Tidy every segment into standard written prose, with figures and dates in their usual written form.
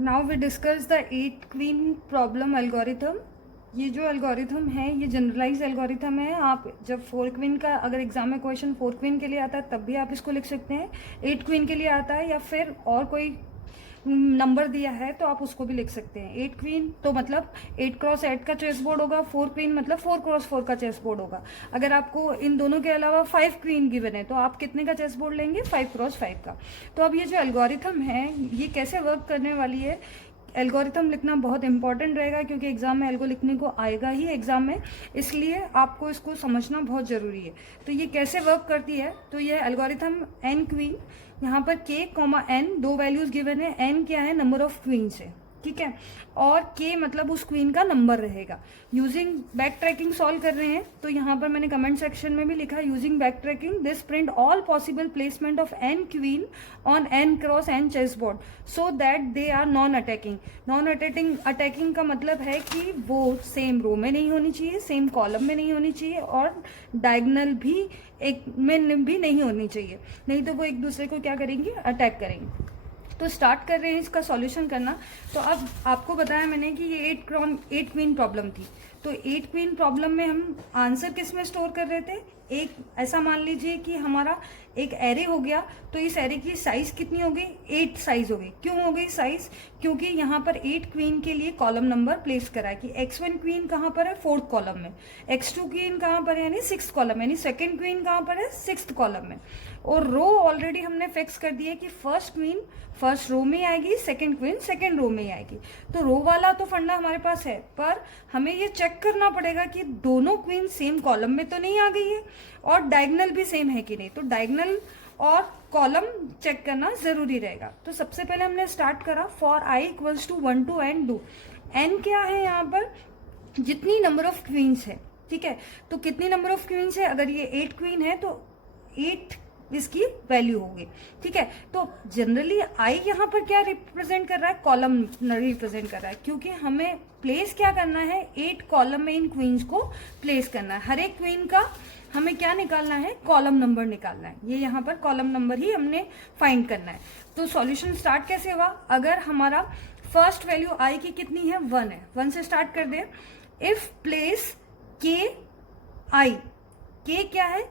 Now we discuss the 8 queen problem algorithm. ये जो algorithm है ये जनरलाइज एल्गोरिथम है। आप जब 4 क्वीन का अगर एग्जाम में क्वेश्चन 4 क्वीन के लिए आता है तब भी आप इसको लिख सकते हैं, 8 क्वीन के लिए आता है या फिर और कोई नंबर दिया है तो आप उसको भी लिख सकते हैं। 8 क्वीन तो मतलब 8x8 का चेस बोर्ड होगा, 4 क्वीन मतलब 4x4 का चेस बोर्ड होगा। अगर आपको इन दोनों के अलावा 5 क्वीन गिवन है तो आप कितने का चेस बोर्ड लेंगे, 5x5 का। तो अब ये जो एल्गोरिथम है ये कैसे वर्क करने वाली है, एल्गोरिथम लिखना बहुत इंपॉर्टेंट रहेगा क्योंकि एग्जाम में एल्गो लिखने को आएगा ही एग्जाम में, इसलिए आपको इसको समझना बहुत ज़रूरी है। तो ये कैसे वर्क करती है, तो ये एल्गोरिथम एन क्वीन, यहाँ पर k, n दो वैल्यूज गिवन है। n क्या है, नंबर ऑफ क्वीन्स है, ठीक है, और k मतलब उस क्वीन का नंबर रहेगा। यूजिंग बैक ट्रैकिंग सॉल्व कर रहे हैं तो यहाँ पर मैंने कमेंट सेक्शन में भी लिखा, using back tracking this print all possible placement of n queen on n×n chess board so that they are non attacking. Non attacking का मतलब है कि वो सेम रो में नहीं होनी चाहिए, सेम कॉलम में नहीं होनी चाहिए और डायगनल भी एक में भी नहीं होनी चाहिए, नहीं तो वो एक दूसरे को क्या करेंगे, अटैक करेंगे। तो स्टार्ट कर रहे हैं इसका सॉल्यूशन करना। तो अब आपको बताया मैंने कि ये 8 क्वीन प्रॉब्लम थी। तो 8 क्वीन प्रॉब्लम में हम आंसर किस में स्टोर कर रहे थे, एक ऐसा मान लीजिए कि हमारा एक एरे हो गया, तो इस एरे की साइज कितनी हो गई, 8 साइज हो गई। क्यों हो गई साइज, क्योंकि यहाँ पर 8 क्वीन के लिए कॉलम नंबर प्लेस करा है कि x1 क्वीन कहाँ पर है, 4th कॉलम में, x2 क्वीन कहाँ पर है यानी 6th कॉलम, यानी सेकंड क्वीन कहाँ पर है, 6th कॉलम में। और रो ऑलरेडी हमने फिक्स कर दिया कि फर्स्ट क्वीन फर्स्ट रो में आएगी, सेकंड क्वीन सेकंड रो में आएगी। तो रो वाला तो फंडा हमारे पास है, पर हमें ये चेक करना पड़ेगा कि दोनों क्वीन सेम कॉलम में तो नहीं आ गई है और डायगनल भी सेम है कि नहीं। तो डायगनल और कॉलम चेक करना जरूरी रहेगा। तो सबसे पहले हमने स्टार्ट करा for i equals to 1 to n do. n क्या है यहाँ पर, जितनी नंबर ऑफ क्वींस है, ठीक है। तो कितनी नंबर ऑफ क्वींस है, अगर ये 8 क्वीन है तो 8 इसकी वैल्यू होगी, ठीक है। तो जनरली आई यहाँ पर क्या रिप्रेजेंट कर रहा है, कॉलम रिप्रेजेंट कर रहा है, क्योंकि हमें प्लेस क्या करना है, 8 कॉलम में इन क्वींस को प्लेस करना है। हर एक क्वीन का हमें क्या निकालना है, कॉलम नंबर निकालना है। ये यहाँ पर कॉलम नंबर ही हमने फाइंड करना है। तो सॉल्यूशन स्टार्ट कैसे हुआ, अगर हमारा फर्स्ट वैल्यू आई की कितनी है, 1 है, 1 से स्टार्ट कर दे। इफ प्लेस के आई, के क्या है,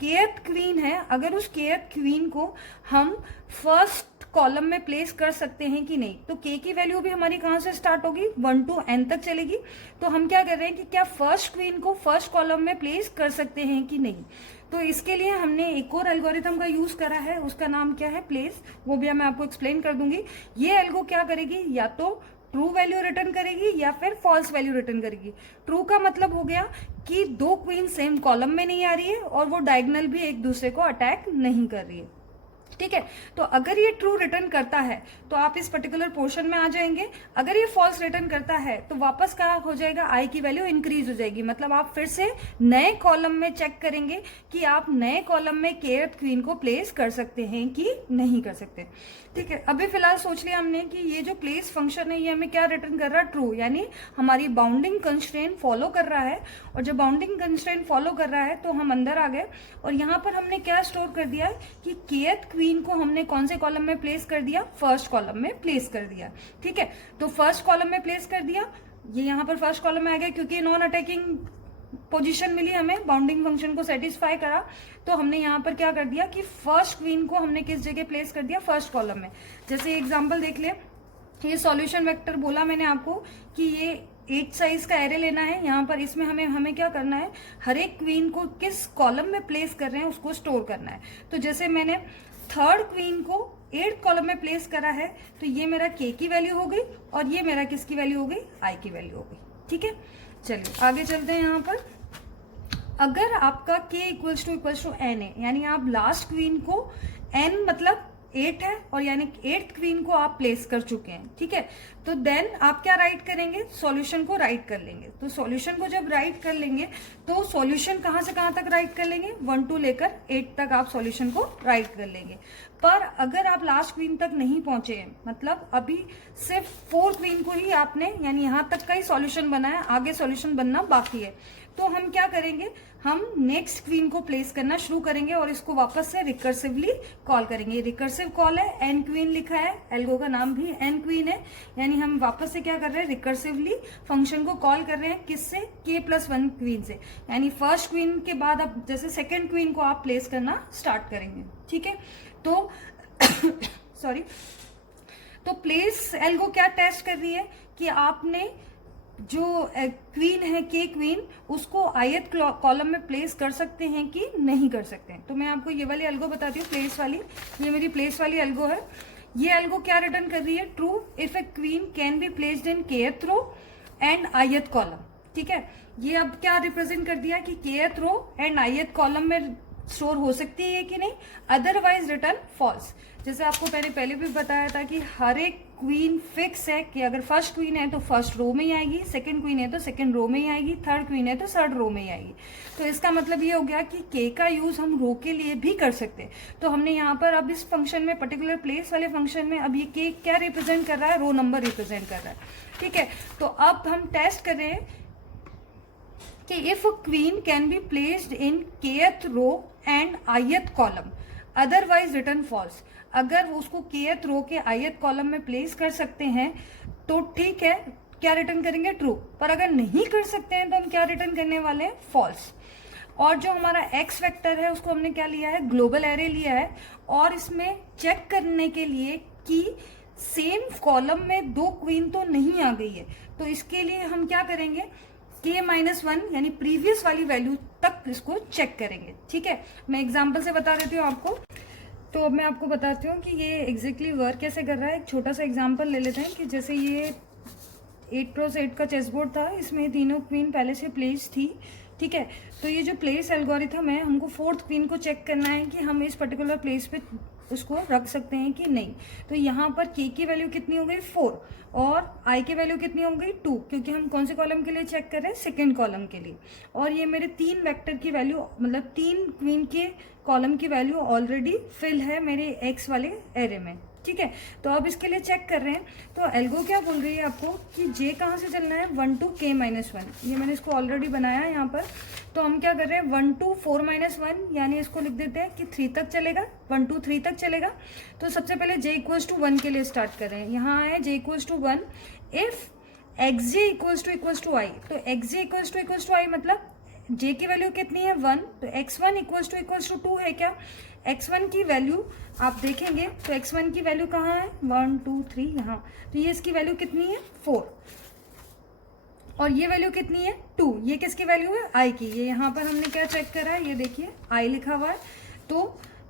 केथ क्वीन है, अगर उस केथ क्वीन को हम फर्स्ट कॉलम में प्लेस कर सकते हैं कि नहीं। तो के की वैल्यू भी हमारी कहां से स्टार्ट होगी, 1 to n तक चलेगी। तो हम क्या कर रहे हैं कि क्या फर्स्ट क्वीन को फर्स्ट कॉलम में प्लेस कर सकते हैं कि नहीं। तो इसके लिए हमने एक और एल्गोरिथम का यूज करा है, उसका नाम क्या है, प्लेस, वो भी मैं आपको एक्सप्लेन कर दूंगी। ये एल्गो क्या करेगी, या तो ट्रू वैल्यू रिटर्न करेगी या फिर फॉल्स वैल्यू रिटर्न करेगी। ट्रू का मतलब हो गया कि दो क्वीन सेम कॉलम में नहीं आ रही है और वो डायगनल भी एक दूसरे को अटैक नहीं कर रही है, ठीक है। तो अगर ये ट्रू रिटर्न करता है तो आप इस पर्टिकुलर पोर्शन में आ जाएंगे। अगर ये फॉल्स रिटर्न करता है तो वापस क्या हो जाएगा, आई की वैल्यू इंक्रीज हो जाएगी, मतलब आप फिर से नए कॉलम में चेक करेंगे कि आप नए कॉलम में केथ क्वीन को प्लेस कर सकते हैं कि नहीं कर सकते, ठीक है। अभी फिलहाल सोच लिया हमने कि ये जो प्लेस फंक्शन है ये हमें क्या रिटर्न कर रहा है, ट्रू, यानी हमारी बाउंडिंग कंस्ट्रेंट फॉलो कर रहा है। और जब बाउंडिंग कंस्ट्रेंट फॉलो कर रहा है तो हम अंदर आ गए और यहाँ पर हमने क्या स्टोर कर दिया है कि केथ क्वीन को हमने कौन से कॉलम में प्लेस कर दिया, फर्स्ट कॉलम में प्लेस कर दिया, ठीक है। तो फर्स्ट कॉलम में प्लेस कर दिया, ये यहाँ पर फर्स्ट कॉलम में आ गया क्योंकि नॉन अटैकिंग पोजीशन मिली हमें, बाउंडिंग फंक्शन को सेटिस्फाई करा। तो हमने यहाँ पर क्या कर दिया कि फर्स्ट क्वीन को हमने किस जगह प्लेस कर दिया, फर्स्ट कॉलम में। जैसे एग्जांपल देख ले, ये सॉल्यूशन वेक्टर बोला मैंने आपको कि ये 8 साइज का एरे लेना है। यहाँ पर इसमें हमें क्या करना है, हर एक क्वीन को किस कॉलम में प्लेस कर रहे हैं उसको स्टोर करना है। तो जैसे मैंने थर्ड क्वीन को 8 कॉलम में प्लेस करा है तो ये मेरा के की वैल्यू हो गई और ये मेरा किसकी वैल्यू हो गई, आई की वैल्यू हो गई, ठीक है। चलिए आगे चलते हैं। यहाँ पर अगर आपका k इक्वल्स टू n है, यानी आप लास्ट क्वीन को n मतलब 8 है और यानी 8th क्वीन को आप प्लेस कर चुके हैं, ठीक है। तो देन आप क्या राइट करेंगे, सॉल्यूशन को राइट कर लेंगे। तो सॉल्यूशन को जब राइट कर लेंगे तो सॉल्यूशन कहां से कहां तक राइट कर लेंगे, 1 to लेकर 8 तक आप सॉल्यूशन को राइट कर लेंगे। पर अगर आप लास्ट क्वीन तक नहीं पहुंचे हैं, मतलब अभी सिर्फ 4 क्वीन को ही आपने, यानी यहाँ तक का ही सॉल्यूशन बना है, आगे सॉल्यूशन बनना बाकी है, तो हम क्या करेंगे, हम नेक्स्ट क्वीन को प्लेस करना शुरू करेंगे और इसको वापस से रिकर्सिवली कॉल करेंगे। रिकर्सिव कॉल है, एन क्वीन लिखा है, एल्गो का नाम भी एन क्वीन है, यानी हम वापस से क्या कर रहे हैं, रिकर्सिवली फंक्शन को कॉल कर रहे हैं, किससे, k+1 क्वीन से, यानी फर्स्ट क्वीन के बाद अब जैसे सेकेंड क्वीन को आप प्लेस करना स्टार्ट करेंगे। ठीक है, तो सॉरी, तो प्लेस एल्गो क्या टेस्ट कर रही है कि आपने जो क्वीन है, के क्वीन, उसको आयत कॉलम में प्लेस कर सकते हैं कि नहीं कर सकते हैं। तो मैं आपको ये वाली एल्गो बताती हूँ, प्लेस वाली, ये मेरी प्लेस वाली एल्गो है। ये एल्गो क्या रिटर्न कर रही है, true if a queen can be placed in kth row and ith column. ठीक है, ये अब क्या रिप्रेजेंट कर दिया कि kth row and ith column में स्टोर हो सकती है कि नहीं, अदरवाइज रिटर्न फॉल्स। जैसे आपको पहले भी बताया था कि हर एक क्वीन फिक्स है कि अगर फर्स्ट क्वीन है तो फर्स्ट रो में ही आएगी, सेकंड क्वीन है तो सेकंड रो में ही आएगी, थर्ड क्वीन है तो थर्ड रो में ही आएगी। तो इसका मतलब ये हो गया कि के का यूज हम रो के लिए भी कर सकते हैं। तो हमने यहाँ पर अब इस फंक्शन में, पर्टिकुलर प्लेस वाले फंक्शन में, अब ये के क्या रिप्रेजेंट कर रहा है, रो नंबर रिप्रेजेंट कर रहा है। ठीक है, तो अब हम टेस्ट कर रहे हैं कि if a queen can be placed in kth row and ith column, otherwise return false. अगर उसको kth रो के ith कॉलम में प्लेस कर सकते हैं तो ठीक है, क्या रिटर्न करेंगे, ट्रू। पर अगर नहीं कर सकते हैं तो हम क्या रिटर्न करने वाले हैं, फॉल्स। और जो हमारा x वेक्टर है उसको हमने क्या लिया है, ग्लोबल एरे लिया है, और इसमें चेक करने के लिए कि सेम कॉलम में 2 क्वीन तो नहीं आ गई है, तो इसके लिए हम क्या करेंगे, k-1 यानी प्रीवियस वाली वैल्यू तक इसको चेक करेंगे। ठीक है, मैं एग्जांपल से बता देती हूँ आपको। तो अब मैं आपको बताती हूँ कि ये एग्जैक्टली वर्क कैसे कर रहा है। एक छोटा सा एग्जांपल ले लेते हैं कि जैसे ये 8x8 का चेस बोर्ड था, इसमें तीनों क्वीन पहले से प्लेस थी। ठीक है, तो ये जो प्लेस एल्गोरिथम है, हमको 4th क्वीन को चेक करना है कि हम इस पर्टिकुलर प्लेस पे उसको रख सकते हैं कि नहीं। तो यहाँ पर k की वैल्यू कितनी हो गई, 4, और i की वैल्यू कितनी हो गई, 2, क्योंकि हम कौन से कॉलम के लिए चेक कर रहे हैं, सेकेंड कॉलम के लिए। और ये मेरे 3 वेक्टर की वैल्यू, मतलब 3 क्वीन के कॉलम की वैल्यू ऑलरेडी फिल है मेरे x वाले एरे में। ठीक है, तो अब इसके लिए चेक कर रहे हैं। तो एल्गो क्या बोल रही है आपको कि j कहाँ से चलना है, 1 to k-1। ये मैंने इसको ऑलरेडी बनाया है यहाँ पर। तो हम क्या कर रहे हैं, 1 to 4-1, यानी इसको लिख देते हैं कि 3 तक चलेगा, 1 to 3 तक चलेगा। तो सबसे पहले j = 1 के लिए स्टार्ट कर रहे हैं। यहाँ है j = 1 इफ xj = i। तो xj = i मतलब j की वैल्यू कितनी है, 1, तो x1 = 2 है क्या। x1 की वैल्यू आप देखेंगे तो x1 की वैल्यू कहाँ है, 1 2 3 यहाँ, तो ये इसकी वैल्यू कितनी है, 4, और ये वैल्यू कितनी है, 2। ये किसकी वैल्यू है, i की। ये यहाँ पर हमने क्या चेक करा है, ये देखिए i लिखा हुआ है। तो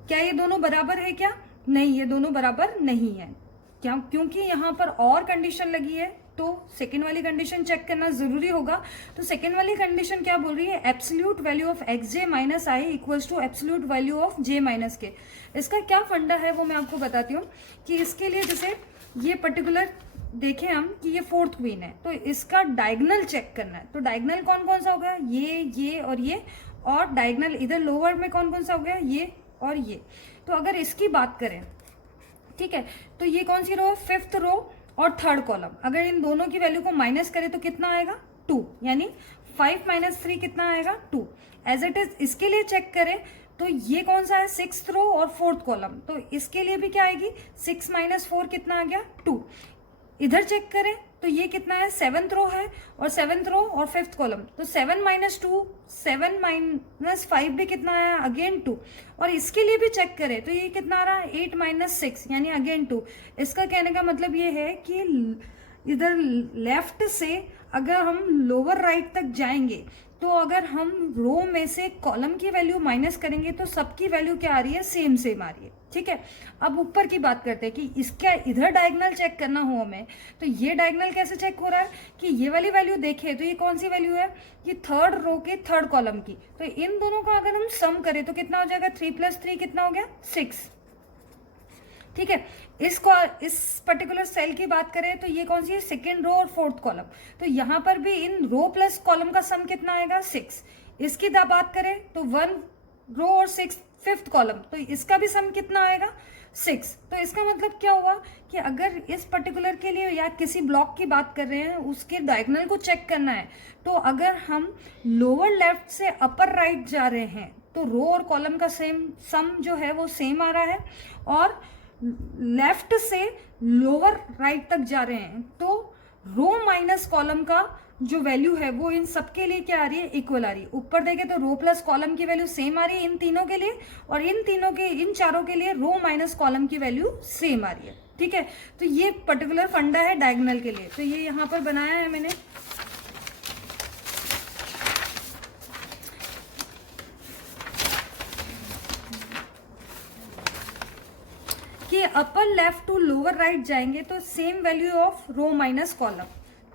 क्या ये दोनों बराबर है क्या, नहीं, ये दोनों बराबर नहीं है। क्या, क्योंकि यहाँ पर और कंडीशन लगी है, तो सेकेंड वाली कंडीशन चेक करना जरूरी होगा। तो सेकेंड वाली कंडीशन क्या बोल रही है, absolute value of xj - i equals to absolute value of j - k। इसका क्या फंडा है वो मैं आपको बताती हूँ कि इसके लिए जैसे ये पर्टिकुलर देखें हम कि ये 4th क्वीन है, तो इसका डायगनल चेक करना है। तो डायगनल कौन कौन सा होगा, ये और ये, और डायगनल इधर लोअर में कौन कौन सा हो गया, ये और ये। तो अगर इसकी बात करें, ठीक है, तो ये कौन सी रो है, 5th रो और 3rd कॉलम। अगर इन दोनों की वैल्यू को माइनस करें तो कितना आएगा, 2, यानी 5 - 3 कितना आएगा, 2। एज इट इज इसके लिए चेक करें तो ये कौन सा है, 6th रो और 4th कॉलम, तो इसके लिए भी क्या आएगी, 6 - 4 कितना आ गया, 2। इधर चेक करें तो ये कितना है, 7th रो है, और 7th रो और 5th कॉलम, तो 7 - 2, 7 - 5 भी कितना आया, अगेन 2। और इसके लिए भी चेक करें तो ये कितना आ रहा है, 8 - 6, यानी अगेन 2। इसका कहने का मतलब ये है कि इधर लेफ्ट से अगर हम लोअर राइट तक जाएंगे तो अगर हम रो में से कॉलम की वैल्यू माइनस करेंगे तो सबकी वैल्यू क्या आ रही है, सेम आ रही है। ठीक है, अब ऊपर की बात करते हैं कि इसका इधर डायगोनल चेक करना हो हमें, तो ये डायगोनल कैसे चेक हो रहा है कि ये वाली वैल्यू देखें तो ये कौन सी वैल्यू है, ये 3rd रो के 3rd कॉलम की। तो इन दोनों का अगर हम सम करें तो कितना हो जाएगा, 3 + 3 कितना हो गया, 6। ठीक है, इस पर्टिकुलर सेल की बात करें तो ये कौन सी है, 2nd रो और 4th कॉलम। तो यहाँ पर भी इन रो प्लस कॉलम का सम कितना आएगा, 6। इसकी बात करें तो 1 रो और 5th कॉलम, तो इसका भी सम कितना आएगा, 6। तो इसका मतलब क्या हुआ कि अगर इस पर्टिकुलर के लिए या किसी ब्लॉक की बात कर रहे हैं, उसके डायगोनल को चेक करना है, तो अगर हम लोअर लेफ्ट से अपर राइट जा रहे हैं तो रो और कॉलम का सम जो है वो सेम आ रहा है, और लेफ्ट से लोअर राइट तक जा रहे हैं तो रो माइनस कॉलम का जो वैल्यू है वो इन सबके लिए क्या आ रही है, इक्वल आ रही है। ऊपर देखें तो रो प्लस कॉलम की वैल्यू सेम आ रही है इन तीनों के लिए, और इन चारों के लिए रो माइनस कॉलम की वैल्यू सेम आ रही है। ठीक है, तो ये पर्टिकुलर फंडा है डायगोनल के लिए। तो ये यहां पर बनाया है मैंने, कि upper left to lower right जाएंगे तो same value of row minus column.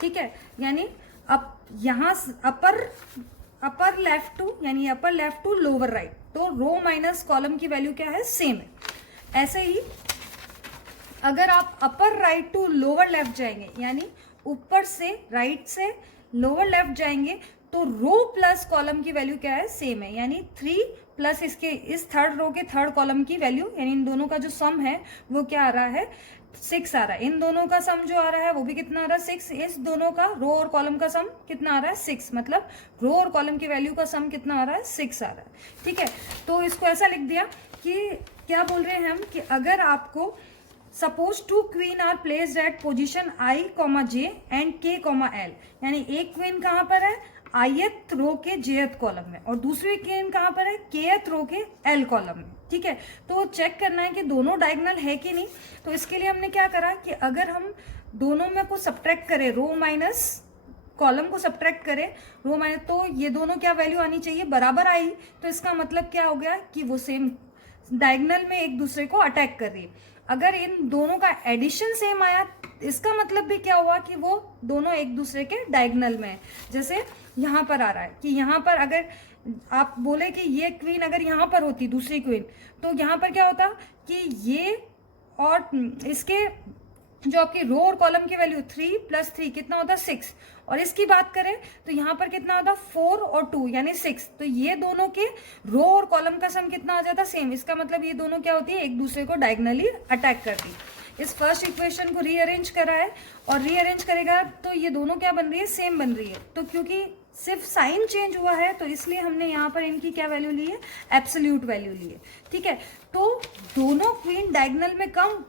ठीक है, यानी अब यहां अपर लेफ्ट टू यानी upper left to lower right, तो रो माइनस कॉलम की वैल्यू क्या है, सेम है। ऐसे ही अगर आप upper right to lower left जाएंगे, यानी ऊपर से राइट से लोअर लेफ्ट जाएंगे, तो रो प्लस कॉलम की वैल्यू क्या है, सेम है। यानी 3 प्लस इसके इस थर्ड रो के थर्ड कॉलम की वैल्यू, यानी इन दोनों का जो सम है वो क्या आ रहा है, 6 आ रहा है। इन दोनों का सम जो आ रहा है वो भी कितना आ रहा है, 6। इस दोनों का रो और कॉलम का सम कितना आ रहा है, 6। मतलब रो और कॉलम की वैल्यू का सम कितना आ रहा है, 6 आ रहा है। ठीक है, तो इसको ऐसा लिख दिया कि क्या बोल रहे हैं हम, कि अगर आपको suppose 2 queen are placed at position I, J and K, L, यानी एक क्वीन कहाँ पर है, ith रो के jth कॉलम में, और दूसरी क्वीन कहाँ पर है, kth रो के L कॉलम में। ठीक है, तो चेक करना है कि दोनों डायगोनल है कि नहीं। तो इसके लिए हमने क्या करा कि अगर हम दोनों में को सब्ट्रैक्ट करें, रो माइनस कॉलम को सब्ट्रैक्ट करें रो माइनस, तो ये दोनों क्या वैल्यू आनी चाहिए, बराबर आई। तो इसका मतलब क्या हो गया कि वो सेम डायगोनल में एक दूसरे को अटैक कर रही है। अगर इन दोनों का एडिशन सेम आया, इसका मतलब भी क्या हुआ कि वो दोनों एक दूसरे के डायगोनल में है। जैसे यहाँ पर आ रहा है कि यहाँ पर अगर आप बोले कि ये क्वीन अगर यहाँ पर होती, दूसरी क्वीन, तो यहाँ पर क्या होता कि ये और इसके जो आपकी रो और कॉलम की वैल्यू 3 + 3 कितना होता है, 6। और इसकी बात करें तो यहाँ पर कितना होता, 4 और 2 यानी 6। तो ये दोनों के रो और कॉलम का सम कितना आ जाता, सेम। इसका मतलब ये दोनों क्या होती है, एक दूसरे को डायगोनली अटैक करती है। इस फर्स्ट इक्वेशन को रीअरेंज करा है, और रीअरेंज करेगा तो ये दोनों क्या बन रही है, सेम बन रही है। तो क्योंकि सिर्फ साइन चेंज हुआ है तो इसलिए हमने यहाँ पर इनकी क्या वैल्यू ली है, एब्सोल्यूट वैल्यू ली है। ठीक है, तो दोनों क्वीन डायगोनल में कम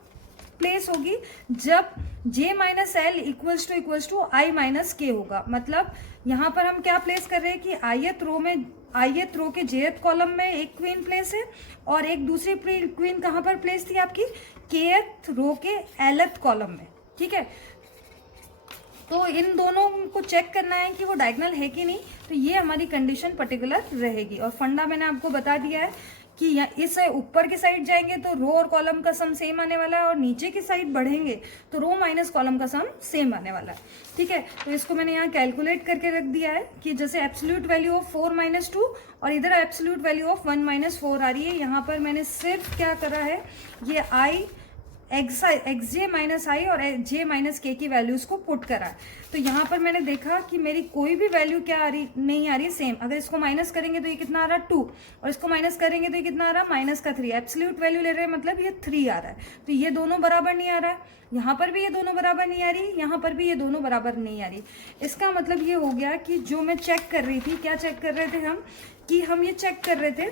प्लेस होगी जब J - L equals to I - K होगा। मतलब यहाँ पर हम क्या प्लेस कर रहे हैं कि ith रो के jth कॉलम में एक क्वीन प्लेस है, और एक दूसरी क्वीन कहाँ पर प्लेस थी आपकी, kth रो के lth कॉलम में। ठीक है, तो इन दोनों को चेक करना है कि वो डायगोनल है कि नहीं। तो ये हमारी कंडीशन पर्टिकुलर रहेगी। और फंडा मैंने आपको बता दिया है कि इस ऊपर की साइड जाएंगे तो रो और कॉलम का सम सेम आने वाला है, और नीचे की साइड बढ़ेंगे तो रो माइनस कॉलम का सम सेम आने वाला है। ठीक है, तो इसको मैंने यहाँ कैलकुलेट करके रख दिया है कि जैसे एब्सोल्यूट वैल्यू ऑफ 4 - 2 और इधर एब्सोल्यूट वैल्यू ऑफ 1 - 4 आ रही है। यहाँ पर मैंने सिर्फ क्या करा है, ये xj - I और j - k की वैल्यूज को पुट करा। तो यहाँ पर मैंने देखा कि मेरी कोई भी वैल्यू क्या आ रही, नहीं आ रही सेम। अगर इसको माइनस करेंगे तो ये कितना आ रहा है, 2, और इसको माइनस करेंगे तो ये कितना आ रहा है, -3। एब्सोल्यूट वैल्यू ले रहे हैं मतलब ये 3 आ रहा है। तो ये दोनों बराबर नहीं आ रहा है, यहाँ पर भी ये दोनों बराबर नहीं आ रही, यहाँ पर भी ये दोनों बराबर नहीं आ रही। इसका मतलब ये हो गया कि जो मैं चेक कर रही थी, क्या चेक कर रहे थे हम, कि हम ये चेक कर रहे थे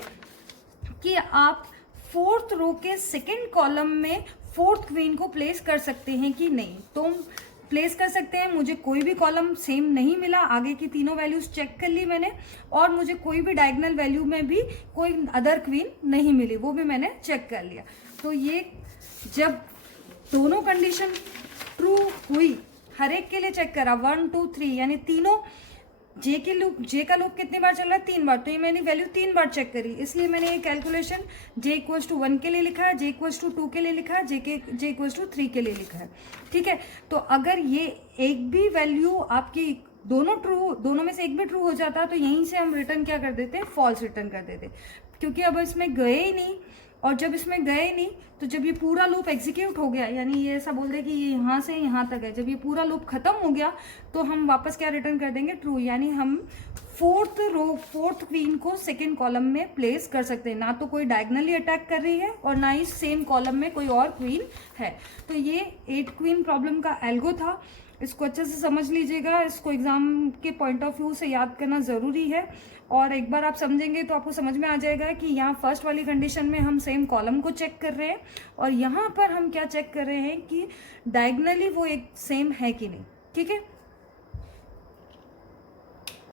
कि आप 4th रो के 2nd कॉलम में 4th क्वीन को प्लेस कर सकते हैं कि नहीं। तो प्लेस कर सकते हैं। मुझे कोई भी कॉलम सेम नहीं मिला, आगे की तीनों वैल्यूज चेक कर ली मैंने, और मुझे कोई भी डायगोनल वैल्यू में भी कोई अदर क्वीन नहीं मिली, वो भी मैंने चेक कर लिया। तो ये जब दोनों कंडीशन ट्रू हुई, हर एक के लिए चेक करा, 1 2 3, यानी तीनों जे का लूप कितनी बार चल रहा है, 3 बार। तो ये मैंने वैल्यू 3 बार चेक करी, इसलिए मैंने ये कैलकुलेशन j = 1 के लिए लिखा है, j = 2 के लिए लिखा है, j = 3 के लिए लिखा है। ठीक है, तो अगर ये एक भी वैल्यू आपकी दोनों में से एक भी ट्रू हो जाता तो यहीं से हम रिटर्न क्या कर देते, फॉल्स रिटर्न कर देते, क्योंकि अब इसमें गए ही नहीं और जब इसमें गए नहीं, तो जब ये पूरा लूप एग्जीक्यूट हो गया, यानी ये ऐसा बोल रहे कि ये यहाँ से यहाँ तक है, जब ये पूरा लूप खत्म हो गया तो हम वापस क्या रिटर्न कर देंगे, ट्रू। यानी हम फोर्थ क्वीन को सेकेंड कॉलम में प्लेस कर सकते हैं, ना तो कोई डायगनली अटैक कर रही है और ना ही सेम कॉलम में कोई और क्वीन है। तो ये 8 क्वीन प्रॉब्लम का एल्गो था। इसको अच्छे से समझ लीजिएगा, इसको एग्जाम के पॉइंट ऑफ व्यू से याद करना ज़रूरी है। और एक बार आप समझेंगे तो आपको समझ में आ जाएगा कि यहाँ फर्स्ट वाली कंडीशन में हम सेम कॉलम को चेक कर रहे हैं और यहाँ पर हम क्या चेक कर रहे हैं कि डायगनली वो एक सेम है कि नहीं। ठीक है।